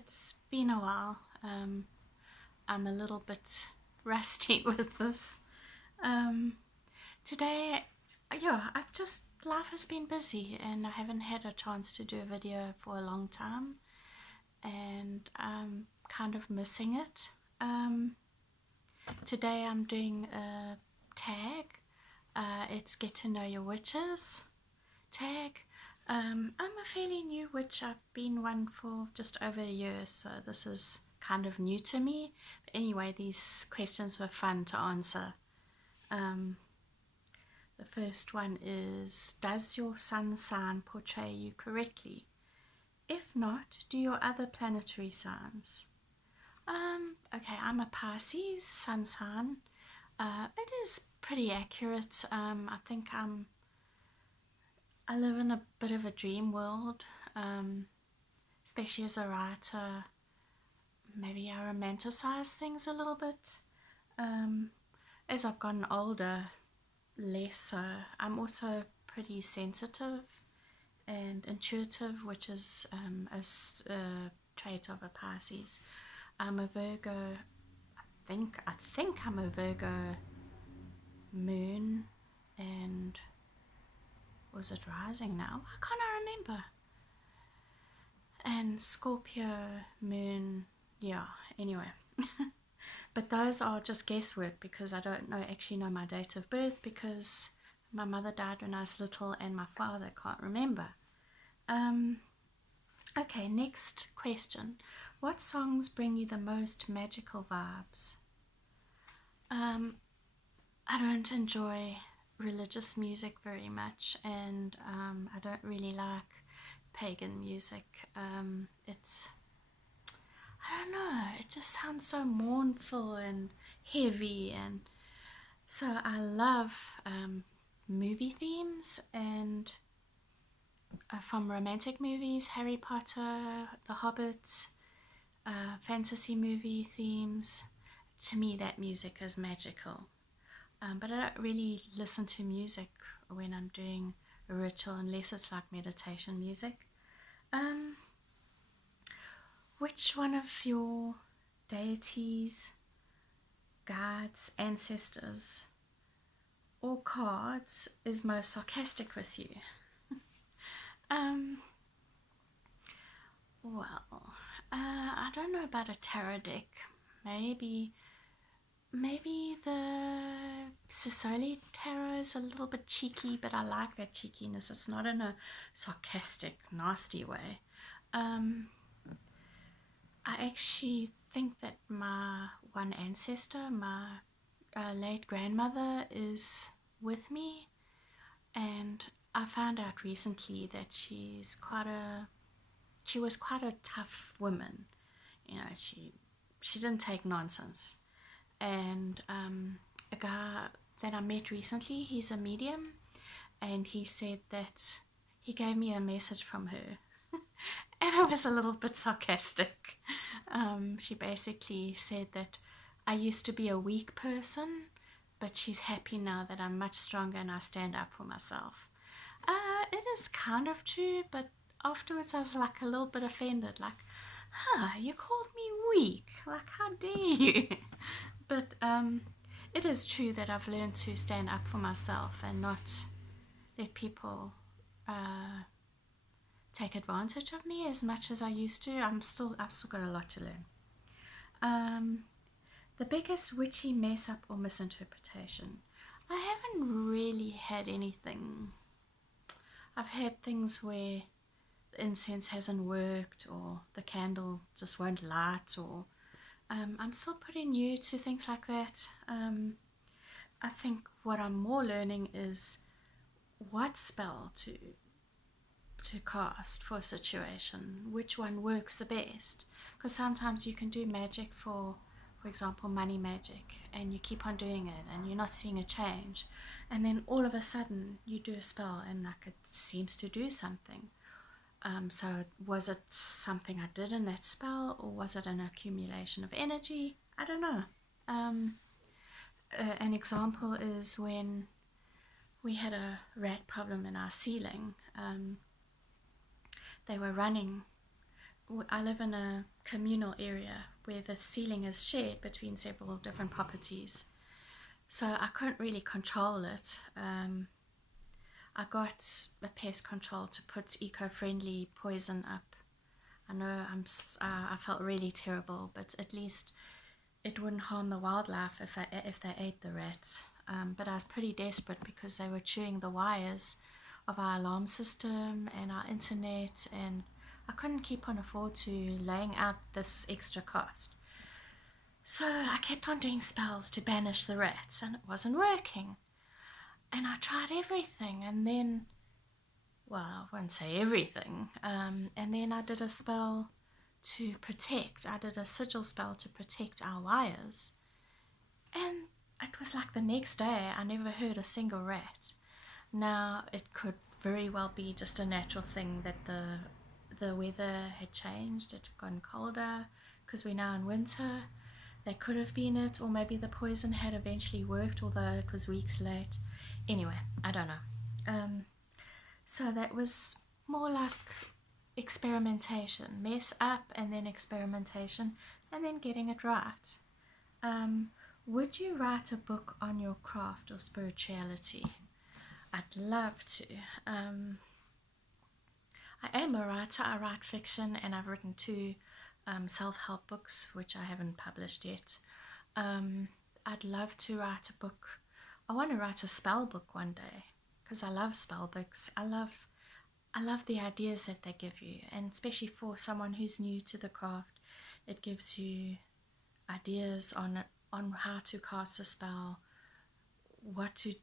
it's been a while. I'm a little bit rusty with this. Um, Today, life has been busy and I haven't had a chance to do a video for a long time, and I'm kind of missing it. Today I'm doing a tag. It's Get to Know Your Witches tag. I'm a fairly new witch. I've been one for just over a year, so this is kind of new to me. But anyway, these questions were fun to answer. The first one is, does your sun sign portray you correctly? If not, do your other planetary signs? Okay, I'm a Pisces sun sign. It is pretty accurate. I think I live in a bit of a dream world, especially as a writer. Maybe I romanticize things a little bit. As I've gotten older, less so. I'm also pretty sensitive and intuitive, which is a trait of a Pisces. I'm a Virgo. I think I'm a Virgo moon, and was it rising now? I can't remember. And Scorpio moon, yeah, anyway. But those are just guesswork because I don't actually know my date of birth, because my mother died when I was little and my father can't remember. Okay, next question. What songs bring you the most magical vibes? I don't enjoy religious music very much, and I don't really like pagan music. I don't know, it just sounds so mournful and heavy, and so I love movie themes, and from romantic movies, Harry Potter, The Hobbit, fantasy movie themes. To me, that music is magical. But I don't really listen to music when I'm doing a ritual unless it's like meditation music. Which one of your deities, guides, ancestors, or cards is most sarcastic with you? Well, I don't know about a tarot deck. Maybe the Sisoli tarot is a little bit cheeky, but I like that cheekiness. It's not in a sarcastic, nasty way. I actually think that my one ancestor, my late grandmother, is with me, and I found out recently that she was quite a tough woman. You know, she didn't take nonsense. And a guy that I met recently, he's a medium, and he said that he gave me a message from her. And it was a little bit sarcastic. She basically said that I used to be a weak person, but she's happy now that I'm much stronger and I stand up for myself. It is kind of true, but afterwards I was like a little bit offended, like, you called me weak, like, how dare you? But it is true that I've learned to stand up for myself and not let people take advantage of me as much as I used to. I've still got a lot to learn. The biggest witchy mess up or misinterpretation. I haven't really had anything. I've had things where the incense hasn't worked, or the candle just won't light, or I'm still pretty new to things like that. I think what I'm more learning is what spell to cast for a situation, which one works the best. Because sometimes you can do magic, for example, money magic, and you keep on doing it and you're not seeing a change, and then all of a sudden you do a spell and like it seems to do something. So was it something I did in that spell, or was it an accumulation of energy? I don't know. An example is when we had a rat problem in our ceiling. They were running I live in a communal area where the ceiling is shared between several different properties. So I couldn't really control it. I got a pest control to put eco-friendly poison up. I know I felt really terrible, but at least it wouldn't harm the wildlife if they ate the rats. But I was pretty desperate because they were chewing the wires of our alarm system and our internet, and I couldn't keep on afford to laying out this extra cost. So I kept on doing spells to banish the rats, and it wasn't working. And I tried everything, and then, well, I won't say everything. And then I did a spell to protect. I did a sigil spell to protect our wires. And it was like the next day, I never heard a single rat. Now, it could very well be just a natural thing that the weather had changed. It had gotten colder because we're now in winter. That could have been it, or maybe the poison had eventually worked, although it was weeks late. Anyway, I don't know. So that was more like experimentation. Mess up and then experimentation and then getting it right. Would you write a book on your craft or spirituality? I'd love to. I am a writer. I write fiction, and I've written 2 self-help books, which I haven't published yet. I'd love to write a book. I want to write a spell book one day because I love spell books. I love the ideas that they give you, and especially for someone who's new to the craft, it gives you ideas on how to cast a spell, what to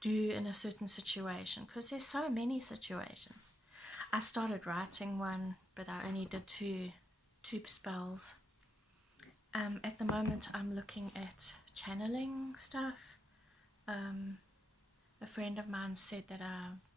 do in a certain situation, because there's so many situations. I started writing one, but I only did two spells. At the moment, I'm looking at channeling stuff. A friend of mine said that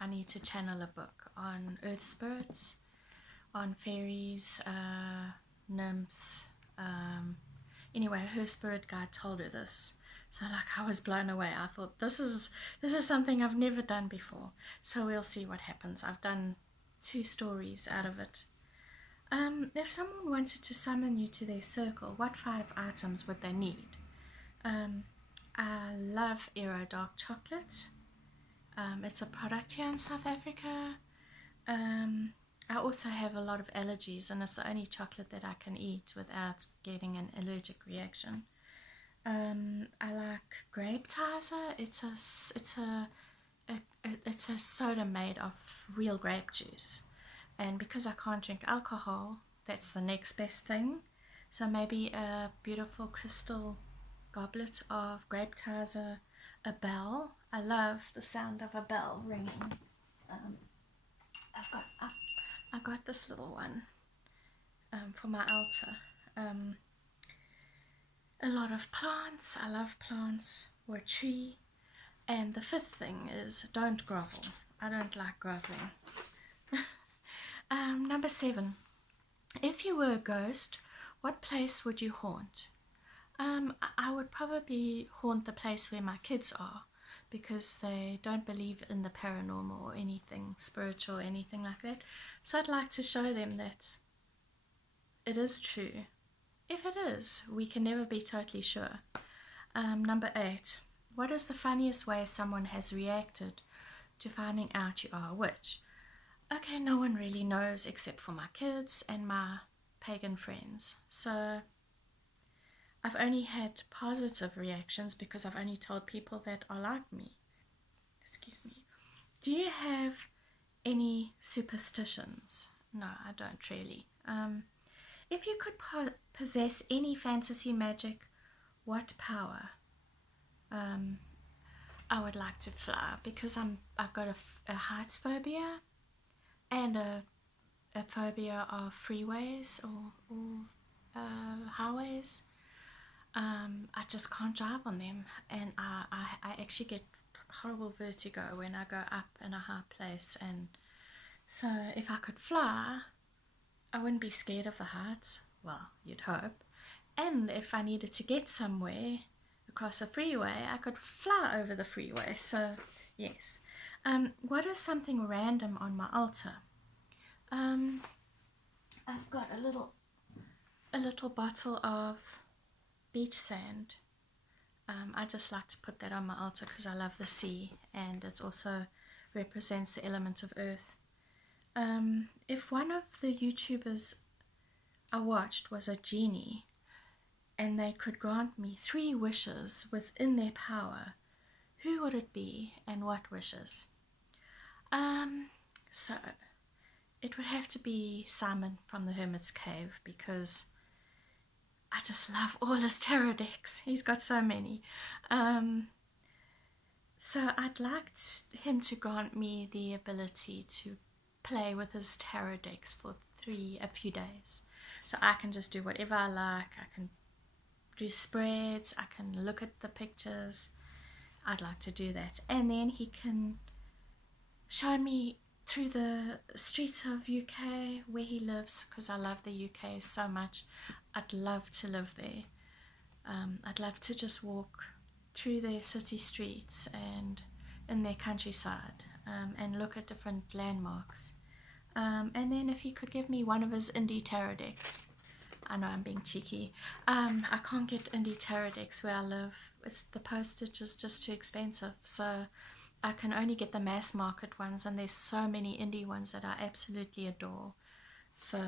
I need to channel a book on earth spirits, on fairies, nymphs. Anyway, her spirit guide told her this. So I was blown away. I thought, this is something I've never done before. So we'll see what happens. I've done 2 stories out of it. If someone wanted to summon you to their circle, what 5 items would they need? I love Aero Dark Chocolate. It's a product here in South Africa. I also have a lot of allergies, and it's the only chocolate that I can eat without getting an allergic reaction. I like grape tizer. It's a soda made of real grape juice, and because I can't drink alcohol, that's the next best thing. So maybe a beautiful crystal goblet of grape tizer, a bell. I love the sound of a bell ringing. I got this little one for my altar. A lot of plants. I love plants, or a tree. And the 5th thing is don't grovel. I don't like groveling. Number 7. If you were a ghost, what place would you haunt? I would probably haunt the place where my kids are, because they don't believe in the paranormal or anything spiritual or anything like that. So I'd like to show them that it is true. If it is, we can never be totally sure. Number 8. What is the funniest way someone has reacted to finding out you are a witch? Okay, no one really knows except for my kids and my pagan friends. So I've only had positive reactions because I've only told people that are like me. Excuse me. Do you have any superstitions? No, I don't really. If you could possess any fantasy magic, what power? I would like to fly, because I've got a heights phobia and a phobia of freeways or highways. I just can't drive on them, and I actually get horrible vertigo when I go up in a high place. And so if I could fly, I wouldn't be scared of the heights. Well, you'd hope. And if I needed to get somewhere across a freeway, I could fly over the freeway. So yes. What is something random on my altar? I've got a a little bottle of beach sand. I just like to put that on my altar because I love the sea, and it also represents the element of earth. If one of the YouTubers I watched was a genie and they could grant me 3 wishes within their power, who would it be and what wishes? So it would have to be Simon from the Hermit's Cave, because I just love all his tarot decks. He's got so many. So I'd like him to grant me the ability to play with his tarot decks for a few days. So I can just do whatever I like. I can do spreads. I can look at the pictures. I'd like to do that. And then he can show me through the streets of UK where he lives, because I love the UK so much. I'd love to live there. I'd love to just walk through their city streets and in their countryside, and look at different landmarks. And then if he could give me one of his indie tarot decks. I know I'm being cheeky. I can't get indie tarot decks where I live. The postage is just too expensive, so I can only get the mass market ones, and there's so many indie ones that I absolutely adore. So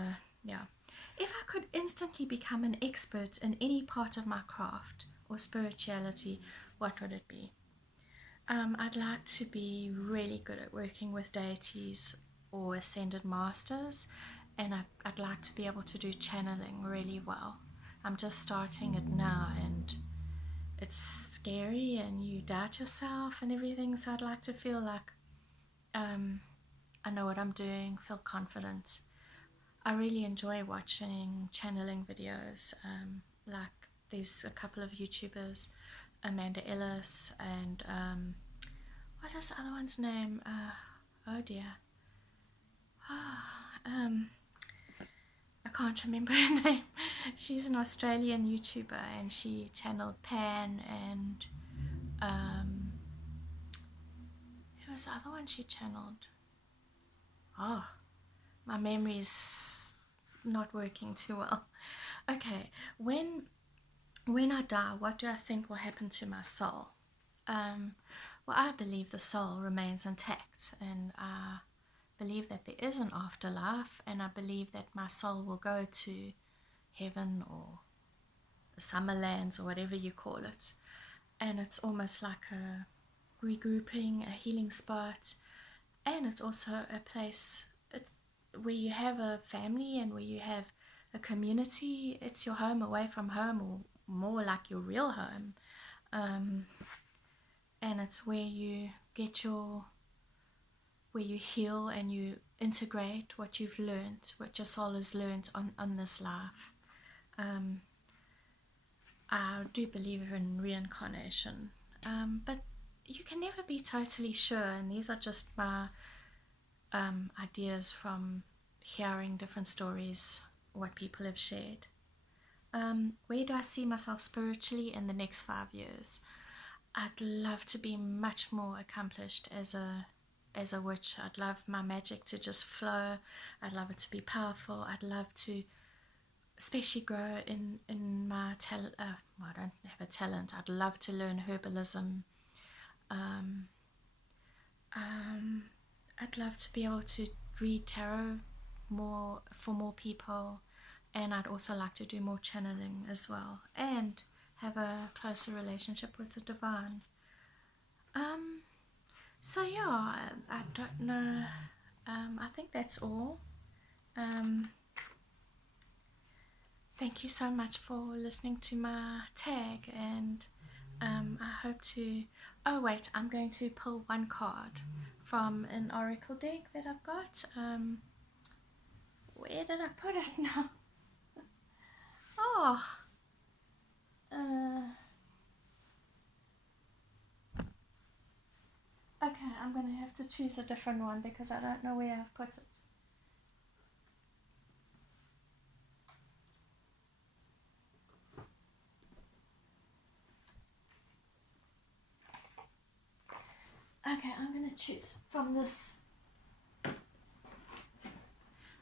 yeah, if I could instantly become an expert in any part of my craft or spirituality, what would it be? I'd like to be really good at working with deities or ascended masters, and I'd like to be able to do channeling really well. I'm just starting it now, and it's scary, and you doubt yourself and everything, so I'd like to feel like I know what I'm doing, feel confident. I really enjoy watching channeling videos. Like there's a couple of YouTubers, Amanda Ellis, and what is the other one's name? Oh dear. I can't remember her name. She's an Australian YouTuber, and she channeled Pan, and who was the other one she channeled? Oh, my memory's not working too well. Okay, when I die, what do I think will happen to my soul? Well, I believe the soul remains intact, and I believe that there is an afterlife, and I believe that my soul will go to heaven or the summerlands or whatever you call it. And it's almost like a regrouping, a healing spot, and it's also a place where you have a family and where you have a community. It's your home away from home, or more like your real home. And it's where you get where you heal and you integrate what you've learned, what your soul has learned on this life. I do believe in reincarnation, but you can never be totally sure, and these are just my ideas from hearing different stories, what people have shared. Where do I see myself spiritually in the next 5 years? I'd love to be much more accomplished as a witch. I'd love my magic to just flow. I'd love it to be powerful. I'd love to especially grow in my talent. Well, I don't have a talent. I'd love to learn herbalism. I'd love to be able to read tarot more for more people, and I'd also like to do more channeling as well, and have a closer relationship with the divine. So yeah, I don't know. I think that's all. Thank you so much for listening to my tag, and I hope to. Oh wait, I'm going to pull one card from an oracle deck that I've got. Where did I put it now? Oh. Okay, I'm going to have to choose a different one because I don't know where I've put it. Okay, I'm going to choose from this.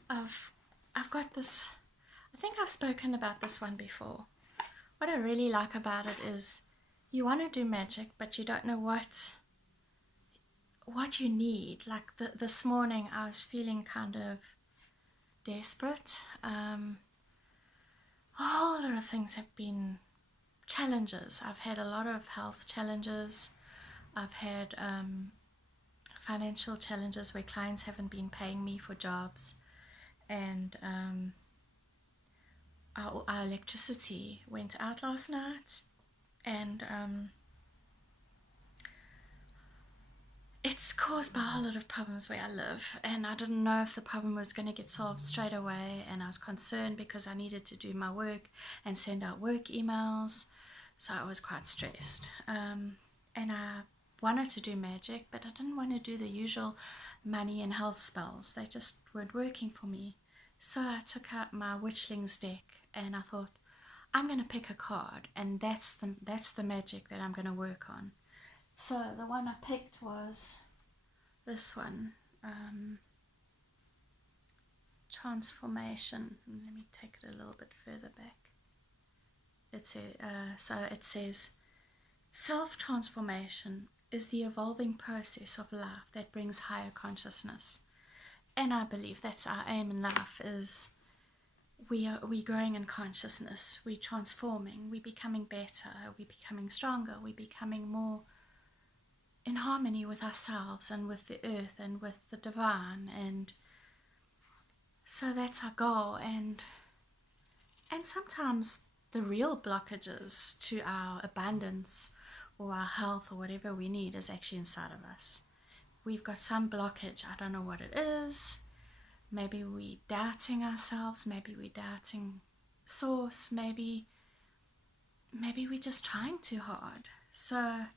I've got this, I think I've spoken about this one before. What I really like about it is you want to do magic, but you don't know what you need. Like this morning, I was feeling kind of desperate. A whole lot of things have been challenges. I've had a lot of health challenges. I've had financial challenges where clients haven't been paying me for jobs, and our electricity went out last night, and it's caused by a lot of problems where I live, and I didn't know if the problem was going to get solved straight away, and I was concerned because I needed to do my work and send out work emails, so I was quite stressed. And I wanted to do magic, but I didn't want to do the usual money and health spells. They just weren't working for me. So I took out my Witchlings deck, and I thought, I'm going to pick a card, and that's the magic that I'm going to work on. So the one I picked was this one, Transformation. Let me take it a little bit further back. It says, self-transformation is the evolving process of life that brings higher consciousness. And I believe that's our aim in life, is we growing in consciousness, we're transforming, we're becoming better, we're becoming stronger, we're becoming more in harmony with ourselves and with the earth and with the divine. And so that's our goal. And sometimes the real blockages to our abundance or our health or whatever we need is actually inside of us. We've got some blockage. I don't know what it is. Maybe we're doubting ourselves. Maybe we're doubting source. Maybe we're just trying too hard. So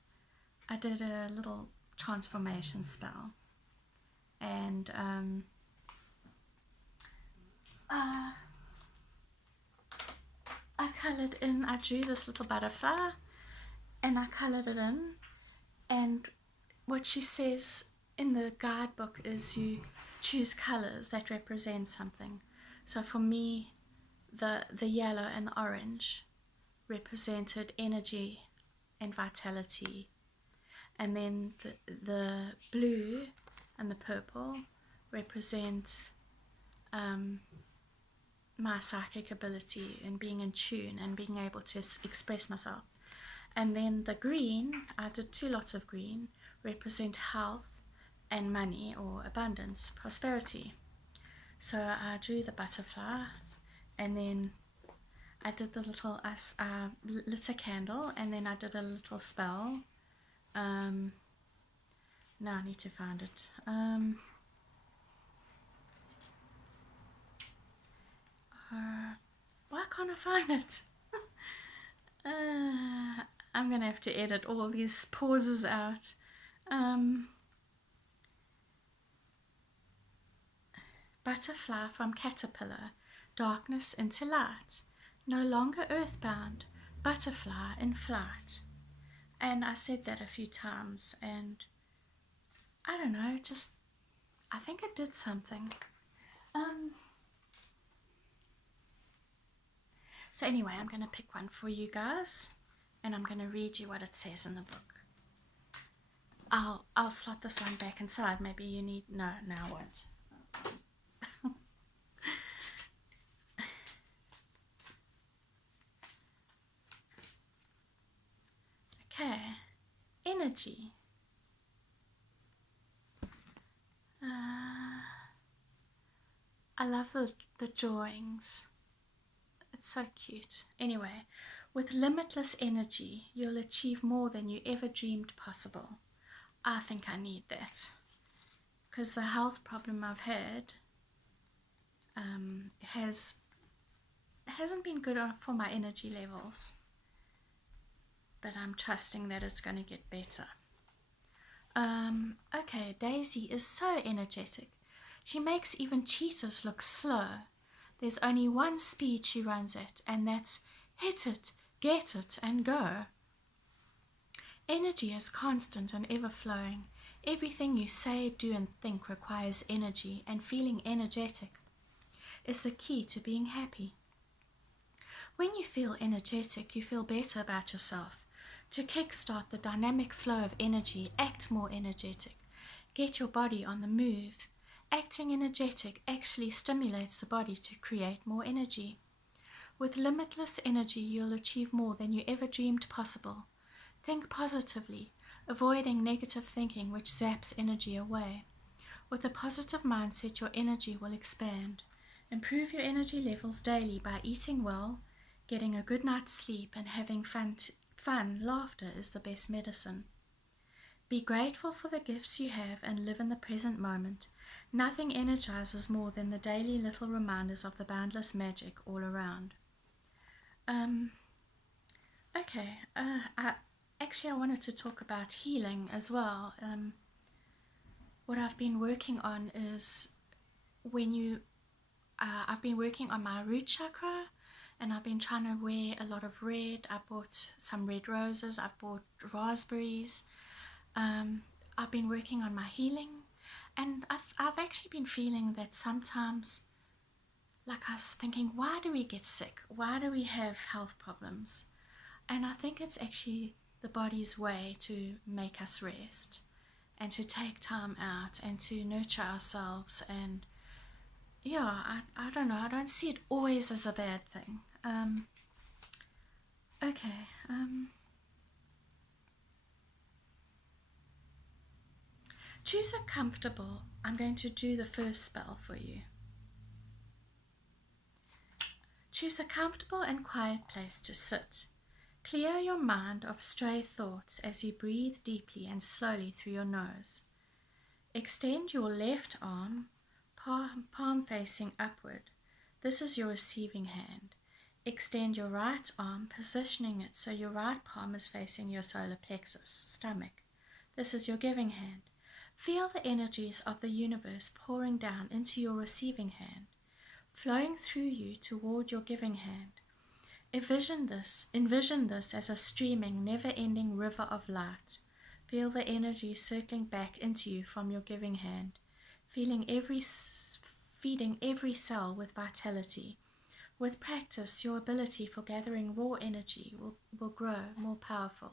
I did a little transformation spell, and I drew this little butterfly, and I colored it in, and what she says in the guidebook is you choose colors that represent something. So for me, the yellow and the orange represented energy and vitality, and then the blue and the purple represent my psychic ability and being in tune and being able to express myself. And then the green, I did 2 lots of green, represent health and money or abundance, prosperity. So I drew the butterfly, and then I did the little, lit a candle, and then I did a little spell. Now I need to find it. Why can't I find it? I'm gonna have to edit all these pauses out. Butterfly from caterpillar, darkness into light, no longer earthbound, butterfly in flight. And I said that a few times, and I don't know, I think it did something. So anyway, I'm going to pick one for you guys, and I'm going to read you what it says in the book. I'll slot this one back inside. Maybe you need, no, I won't. Okay, energy. I love the drawings. It's so cute. Anyway, with limitless energy, you'll achieve more than you ever dreamed possible. I think I need that, because the health problem I've had hasn't been good for my energy levels, but I'm trusting that it's going to get better. Okay, Daisy is so energetic. She makes even cheetahs look slow. There's only one speed she runs at, and that's hit it, get it, and go. Energy is constant and ever-flowing. Everything you say, do, and think requires energy, and feeling energetic is the key to being happy. When you feel energetic, you feel better about yourself. To kickstart the dynamic flow of energy, act more energetic. Get your body on the move. Acting energetic actually stimulates the body to create more energy. With limitless energy, you'll achieve more than you ever dreamed possible. Think positively, avoiding negative thinking which zaps energy away. With a positive mindset, your energy will expand. Improve your energy levels daily by eating well, getting a good night's sleep, and having fun. Laughter is the best medicine. Be grateful for the gifts you have and live in the present moment. Nothing energizes more than the daily little reminders of the boundless magic all around. Okay, I wanted to talk about healing as well. What I've been working on is I've been working on my root chakra, and I've been trying to wear a lot of red. I bought some red roses, I've bought raspberries. I've been working on my healing, and I've actually been feeling that sometimes, like I was thinking, why do we get sick? Why do we have health problems? And I think it's actually the body's way to make us rest and to take time out and to nurture ourselves. And I don't know, I don't see it always as a bad thing. Choose a comfortable, I'm going to do the first spell for you. Choose a comfortable and quiet place to sit. Clear your mind of stray thoughts as you breathe deeply and slowly through your nose. Extend your left arm, palm facing upward. This is your receiving hand. Extend your right arm, positioning it so your right palm is facing your solar plexus, stomach. This is your giving hand. Feel the energies of the universe pouring down into your receiving hand, flowing through you toward your giving hand. Envision this as a streaming, never-ending river of light. Feel the energy circling back into you from your giving hand, feeding every cell with vitality. With practice, your ability for gathering raw energy will grow more powerful.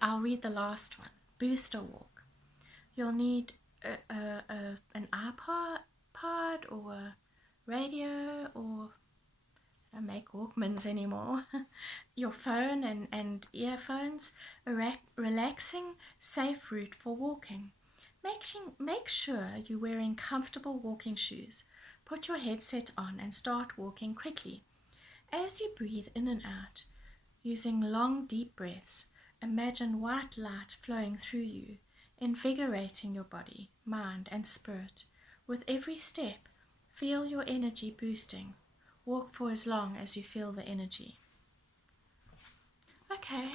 I'll read the last one. Booster walk. You'll need an iPod or a radio, or I don't make Walkmans anymore. Your phone and earphones. A relaxing, safe route for walking. Make sure you're wearing comfortable walking shoes. Put your headset on and start walking quickly. As you breathe in and out, using long, deep breaths, imagine white light flowing through you, invigorating your body, mind, and spirit. With every step, feel your energy boosting. Walk for as long as you feel the energy. Okay,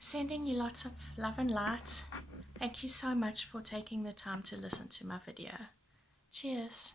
sending you lots of love and light. Thank you so much for taking the time to listen to my video. Cheers.